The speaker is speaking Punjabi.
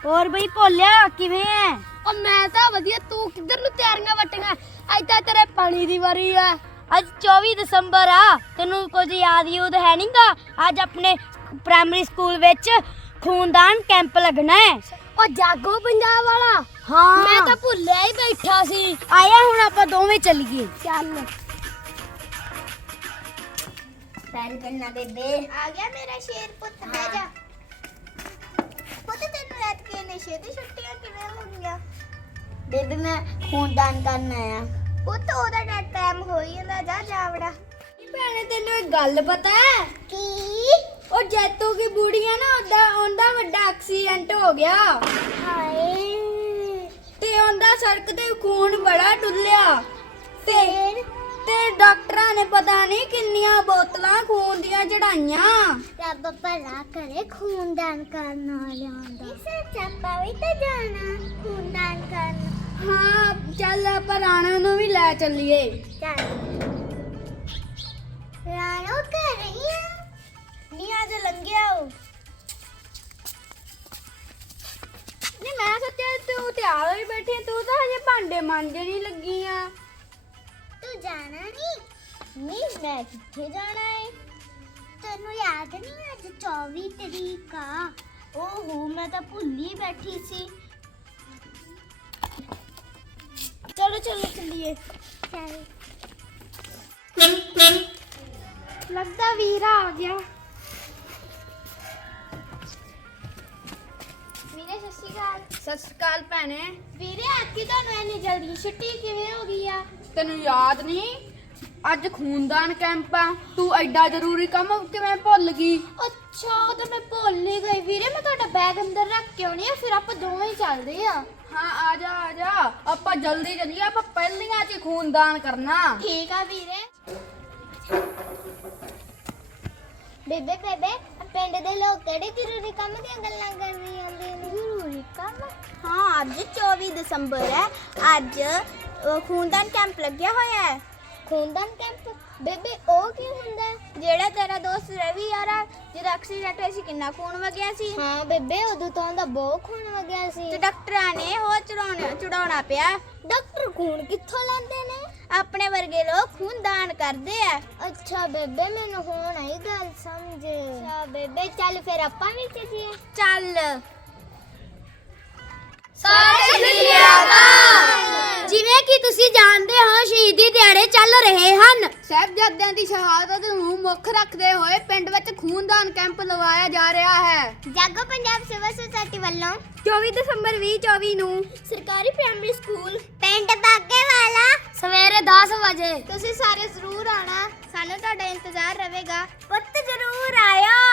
ਹੋਰ ਬਈ ਭੋਲਿਆ ਕਿਵੇਂ ਐ? ਉਹ ਮੈਂ ਤਾਂ ਵਧੀਆ, ਤੂੰ ਕਿੱਧਰ ਨੂੰ ਤਿਆਰੀਆਂ ਵੱਟੀਆਂ? ਅੱਜ ਤਾਂ ਤੇਰੇ ਪਾਣੀ ਦੀ ਵਾਰੀ ਆ। ਅੱਜ 24 ਦਸੰਬਰ ਆ, ਤੈਨੂੰ ਕੁਝ ਯਾਦ ਹੈ ਨਹੀਂਗਾ? ਅੱਜ ਆਪਣੇ ਪ੍ਰਾਇਮਰੀ ਸਕੂਲ ਵਿੱਚ ਖੂਨਦਾਨ ਕੈਂਪ ਲੱਗਣਾ ਹੈ। ਉਹ ਜਾਗੋ ਪੰਜਾਬ ਵਾਲਾ? ਹਾਂ ਮੈਂ ਤਾਂ ਭੁੱਲਿਆ ਹੀ ਬੈਠਾ ਸੀ। ਆਇਆ ਹੁਣ ਆਪਾਂ ਦੋਵੇਂ ਚੱਲੀਏ। ਚੱਲ ਪੈਰ ਕਰਨਾ ਬੇਬੇ। ਆ ਗਿਆ ਮੇਰਾ ਸ਼ੇਰ ਪੁੱਤ, ਬਹਿ ਜਾ। ਪੁੱਤ ਤੈਨੂੰ ਰਾਤ ਕੇ ਨਸ਼ੇ ਦੀ ਛੁੱਟੀਆਂ ਕਿਵੇਂ ਹੋ ਗਈਆਂ? ਬੇਬੇ ਮੈਂ ਖੂਨਦਾਨ ਕਰਨ ਆਇਆ। ਪੁੱਤ ਉਹਦਾ ਤਾਂ ਟਾਈਮ ਹੋ ਹੀ ਜਾਂਦਾ, ਜਾ ਜਾਵੜਾ। ਭੈਣੇ ਤੈਨੂੰ ਇੱਕ ਗੱਲ ਪਤਾ ਹੈ? ਕੀ? ਉਹ ਜੈਤੋ ਕੀ ਬੂੜੀ ਆ ਨਾ, ਉਹਦਾ ਵੱਡਾ ਐਕਸੀਡੈਂਟ ਹੋ ਗਿਆ ਹਾਏ ਤੇ ਉਹਦਾ ਸੜਕ ਤੇ ਖੂਨ ਬੜਾ ਡੁੱਲਿਆ ਫੇਰ? ਤੇ ਡਾਕਟਰਾਂ ਨੇ ਪਤਾ ਨਹੀਂ ਕਿੰਨੀਆਂ ਬੋਤਲਾਂ ਖੂਨ ਦੀਆਂ ਚੜਾਈਆਂ। ਰੱਬ ਭਲਾ ਕਰੇ ਖੂਨਦਾਨ ਕਰਨ ਵਾਲਿਆਂ ਦਾ। ਇਸੇ ਚੱਪਾ ਵੀ ਤਾਂ ਜਾਣਾ ਖੂਨਦਾਨ ਕਰਨ। ਹਾਂ ਚੱਲ ਆਪਾਂ ਰਾਣਾ ਨੂੰ ਵੀ ਲੈ ਚੱਲੀਏ। ਚੱਲ ਰਾਣੋ ਕਰ ਰਹੀ ਆ? ਨਹੀਂ ਅੱਜ ਲੰਘਿਆ ਉਹ। ਨਹੀਂ ਮੈਂ ਸੋਚਿਆ ਤੂੰ ਤਿਆਰ ਹੋਈ ਬੈਠੀ, ਤੂੰ ਤਾਂ ਹਜੇ ਭਾਂਡੇ ਮਾਂਜੇ ਨਹੀਂ ਲੱਗੀ ਆ। ਤੂੰ ਜਾਣਾ ਨਹੀਂ? ਨਹੀਂ ਮੈਂ ਕਿੱਥੇ ਜਾਣਾ ਹੈ? ਤੈਨੂੰ ਯਾਦ ਨਹੀਂ ਅੱਜ 24 ਤਰੀਕ ਆ? ਓਹੋ ਮੈਂ ਤਾਂ ਭੁੱਲ ਹੀ ਬੈਠੀ ਸੀ। ਚਲੋ ਚਲੋ ਚੱਲੀਏ। ਚੱਲ ਲੱਗਦਾ ਵੀਰਾ ਆ ਗਿਆ। ਵੀਰੇ ਸਤਿ ਸ਼੍ਰੀ ਅਕਾਲ। ਸਤਿ ਸ਼੍ਰੀ ਅਕਾਲ ਭੈਣੇ। ਵੀਰੇ ਅੱਜ ਤੁਹਾਨੂੰ ਇੰਨੀ ਜਲਦੀ ਛੁੱਟੀ ਕਿਵੇਂ ਹੋ ਗਈ ਆ? ਤੈਨੂੰ ਯਾਦ ਨਹੀਂ ਅੱਜ ਖੂਨਦਾਨ ਕੈਂਪ ਆ? ਤੂੰ ਐਡਾ ਜ਼ਰੂਰੀ ਕੰਮ ਕਿਵੇਂ ਭੁੱਲ ਗਈ? ਅੱਛਾ ਉਹ ਤਾਂ ਮੈਂ ਭੁੱਲ ਹੀ ਗਈ ਵੀਰੇ। ਮੈਂ ਤੁਹਾਡਾ ਬੈਗ ਅੰਦਰ ਰੱਖ ਕੇ ਆਉਣੀ ਆ, ਫਿਰ ਆਪਾਂ ਦੋਵੇਂ ਹੀ ਚੱਲਦੇ ਆ। ਹਾਂ ਆ ਜਾ ਆਪਾਂ ਜਲਦੀ ਚੱਲੀਏ, ਆਪਾਂ ਪਹਿਲੀਆਂ 'ਚ ਹੀ ਖੂਨਦਾਨ ਕਰਨਾ। ਠੀਕ ਆ ਵੀਰੇ। ਬੇਬੇ ਪਿੰਡ ਦੇ ਲੋਕ ਕਿਹੜੇ ਜ਼ਰੂਰੀ ਕੰਮ ਦੀਆਂ ਗੱਲਾਂ ਕਰ ਰਹੇ ਹੁੰਦੇ ਨੇ? ਜ਼ਰੂਰੀ ਕੰਮ? ਹਾਂ ਅੱਜ 24 ਦਸੰਬਰ ਹੈ। ਅੱਜ ਖੂਨਦਾਨ ਕੈਂਪ ਲੱਗਿਆ ਹੋਇਆ ਹੈ। ਖੂਨਦਾਨ ਕੈਂਪ? ਬੇਬੇ ਉਹ ਕੀ ਹੁੰਦਾ ਹੈ? ਜਿਹੜਾ ਤੇਰਾ ਦੋਸਤ ਰਵੀ ਯਾਰਾ ਜਿਹਦਾ ਐਕਸੀਡੈਂਟ ਹੋਇਆ ਸੀ, ਕਿੰਨਾ ਖੂਨ ਵਗਿਆ ਸੀ। ਹਾਂ ਬੇਬੇ ਉਦੋਂ ਤਾਂ ਉਹਦਾ ਬਹੁਤ ਖੂਨ ਵਗਿਆ ਸੀ ਤੇ ਡਾਕਟਰਾਂ ਨੇ ਹੋਰ ਚੜਾਉਣਾ ਪਿਆ। ਡਾਕਟਰ ਖੂਨ ਕਿੱਥੋਂ ਲੈਂਦੇ ਨੇ? ਆਪਣੇ ਵਰਗੇ ਲੋਕ ਖੂਨਦਾਨ ਕਰਦੇ ਆ। ਅੱਛਾ ਬੇਬੇ ਮੈਨੂੰ ਹੁਣ ਆਈ ਗੱਲ ਸਮਝ। ਅੱਛਾ ਬੇਬੇ ਚੱਲ ਫਿਰ ਆਪਾਂ ਵੀ ਚੱਲੀਏ। ਚੱਲ ਜਿਵੇਂ ਕਿ ਤੁਸੀਂ ਜਾਣਦੇ ਹੋ ਸ਼ਹੀਦੀ ਦਿਹਾੜੇ ਚੱਲ ਰਹੇ ਹਨ। ਸਾਹਿਬਜ਼ਾਦਿਆਂ ਦੀ ਸ਼ਹਾਦਤ ਨੂੰ ਮੁੱਖ ਰੱਖਦੇ ਹੋਏ ਪਿੰਡ ਵਿੱਚ ਖੂਨਦਾਨ ਕੈਂਪ ਲਗਾਇਆ ਜਾ ਰਿਹਾ ਹੈ। ਜਾਗੋ ਪੰਜਾਬ ਸੇਵਾ ਸੁਸਾਇਟੀ ਵੱਲੋਂ 24 ਦਸੰਬਰ 2024 ਨੂੰ ਸਰਕਾਰੀ ਪ੍ਰਾਇਮਰੀ ਸਕੂਲ ਪਿੰਡ ਬਾਗੇਵਾਲਾ ਸਵੇਰੇ 10 ਵਜੇ ਤੁਸੀਂ ਸਾਰੇ ਜ਼ਰੂਰ ਆਣਾ। ਸਾਨੂੰ ਤੁਹਾਡਾ ਇੰਤਜ਼ਾਰ ਰਹੇਗਾ। ਪੁੱਤ ਜ਼ਰੂਰ ਆਇਓ।